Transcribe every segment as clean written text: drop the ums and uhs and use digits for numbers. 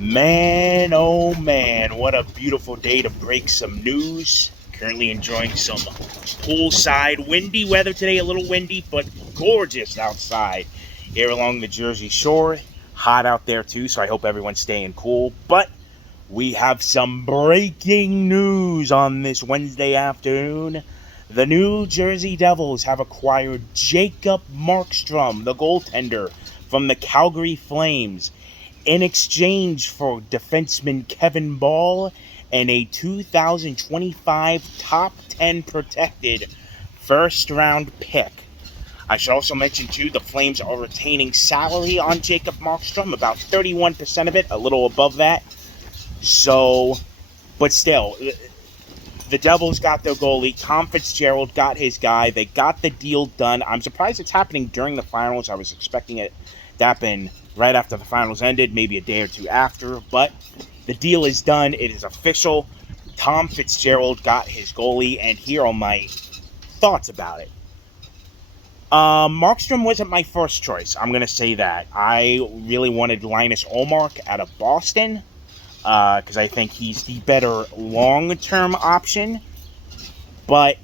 Man, oh man, what a beautiful day to break some news. Currently enjoying some poolside windy weather today, a little windy, but gorgeous outside here along the Jersey Shore. Hot out there too, so I hope everyone's staying cool. But we have some breaking news on this Wednesday afternoon. The New Jersey Devils have acquired Jacob Markstrom, the goaltender from the Calgary Flames, in exchange for defenseman Kevin Ball and a 2025 top 10 protected first round pick. I should also mention too, the Flames are retaining salary on Jacob Markstrom, about 31% of it, a little above that. So, but still, the Devils got their goalie. Tom Fitzgerald got his guy. They got the deal done. I'm surprised it's happening during the finals. I was expecting it to happen right after the finals ended, maybe a day or two after. But the deal is done. It is official. Tom Fitzgerald got his goalie, and here are my thoughts about it. Markstrom wasn't my first choice. I'm going to say that. I really wanted Linus Ullmark out of Boston, because I think he's the better long-term option. But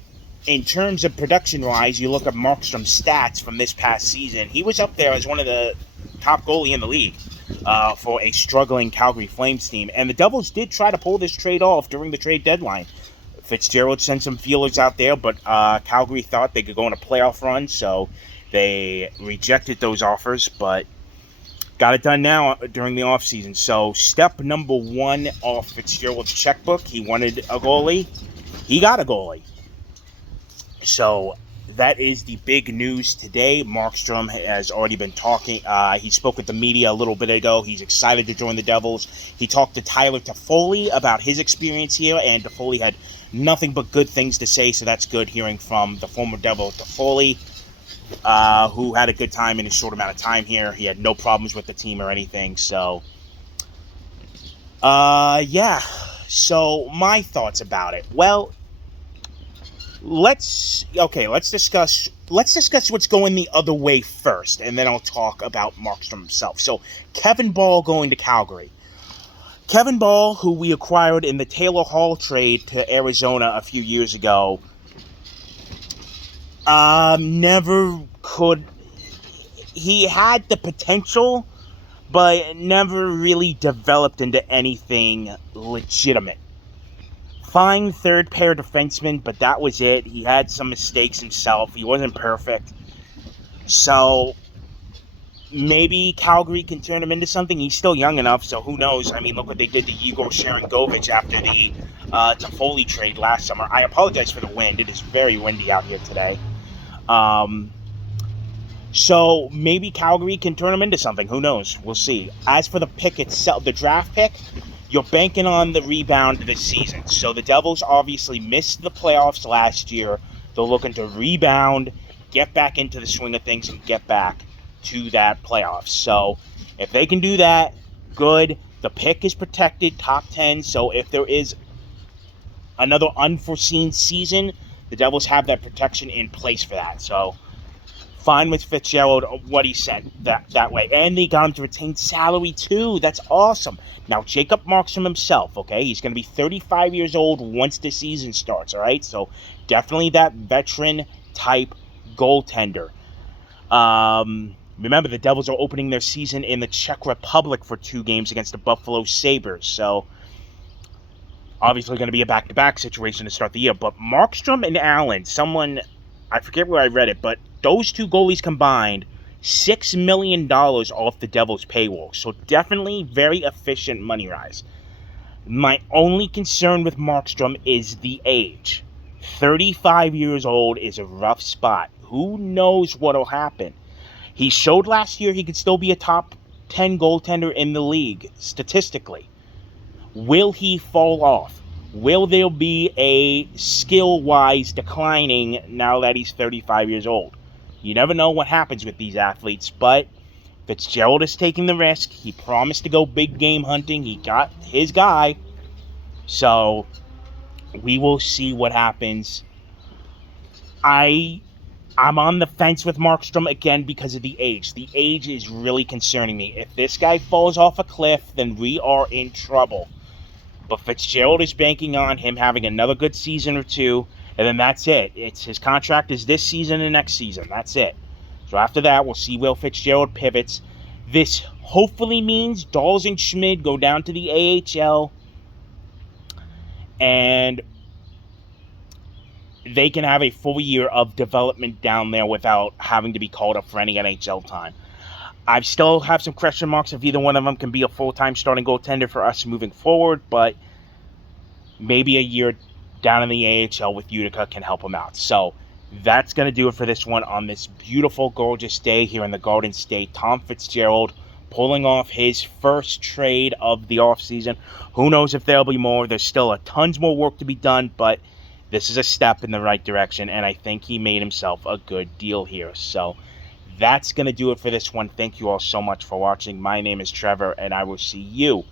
in terms of production-wise, you look at Markstrom's stats from this past season, he was up there as one of the top goalie in the league for a struggling Calgary Flames team. And the Devils did try to pull this trade off during the trade deadline. Fitzgerald sent some feelers out there, but Calgary thought they could go on a playoff run, so they rejected those offers, but got it done now during the offseason. So step number one off Fitzgerald's checkbook, he wanted a goalie. He got a goalie. So that is the big news today. Markstrom has already been talking. He spoke with the media a little bit ago. He's excited to join the Devils. He talked to Tyler Toffoli about his experience here, and Toffoli had nothing but good things to say, so that's good hearing from the former Devil Toffoli, who had a good time in a short amount of time here. He had no problems with the team or anything. So, yeah. So, my thoughts about it. Well, let's discuss what's going the other way first, and then I'll talk about Markstrom himself. So, Kevin Ball going to Calgary. Kevin Ball, who we acquired in the Taylor Hall trade to Arizona a few years ago, never could. He had the potential, but never really developed into anything legitimate. Fine third pair defenseman, but that was it. He had some mistakes himself. He wasn't perfect. So maybe Calgary can turn him into something. He's still young enough, so who knows? I mean, look what they did to Igor Sharangovich after the Toffoli trade last summer. I apologize for the wind. It is very windy out here today. So maybe Calgary can turn him into something. Who knows? We'll see. As for the pick itself, the draft pick, you're banking on the rebound this season. So the Devils obviously missed the playoffs last year. They're looking to rebound, get back into the swing of things, and get back to that playoffs. So if they can do that, good. The pick is protected, top 10. So if there is another unforeseen season, the Devils have that protection in place for that. So fine with Fitzgerald, what he said that way. And they got him to retain salary too. That's awesome. Now, Jacob Markstrom himself, okay, he's going to be 35 years old once the season starts, all right? So definitely that veteran-type goaltender. Remember, the Devils are opening their season in the Czech Republic for 2 games against the Buffalo Sabres. So obviously going to be a back-to-back situation to start the year. But Markstrom and Allen, I forget where I read it, but those two goalies combined, $6 million off the Devils' payroll. So definitely very efficient money rise. My only concern with Markstrom is the age. 35 years old is a rough spot. Who knows what will happen? He showed last year he could still be a top 10 goaltender in the league, statistically. Will he fall off? Will there be a skill-wise declining now that he's 35 years old? You never know what happens with these athletes, but Fitzgerald is taking the risk. He promised to go big game hunting. He got his guy. So we will see what happens. I I'm on the fence with Markstrom again because of the age. The age is really concerning me. If this guy falls off a cliff, then we are in trouble. But Fitzgerald is banking on him having another good season or two, and then that's it. His contract is this season and next season. That's it. So after that, we'll see Will Fitzgerald pivots. This hopefully means Dawes and Schmid go down to the AHL, and they can have a full year of development down there without having to be called up for any NHL time. I still have some question marks if either one of them can be a full-time starting goaltender for us moving forward, but maybe a year down in the AHL with Utica can help them out. So that's going to do it for this one on this beautiful, gorgeous day here in the Garden State. Tom Fitzgerald pulling off his first trade of the offseason. Who knows if there'll be more. There's still a tons more work to be done, but this is a step in the right direction, and I think he made himself a good deal here. So that's going to do it for this one. Thank you all so much for watching. My name is Trevor, and I will see you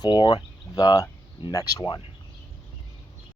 for the next one.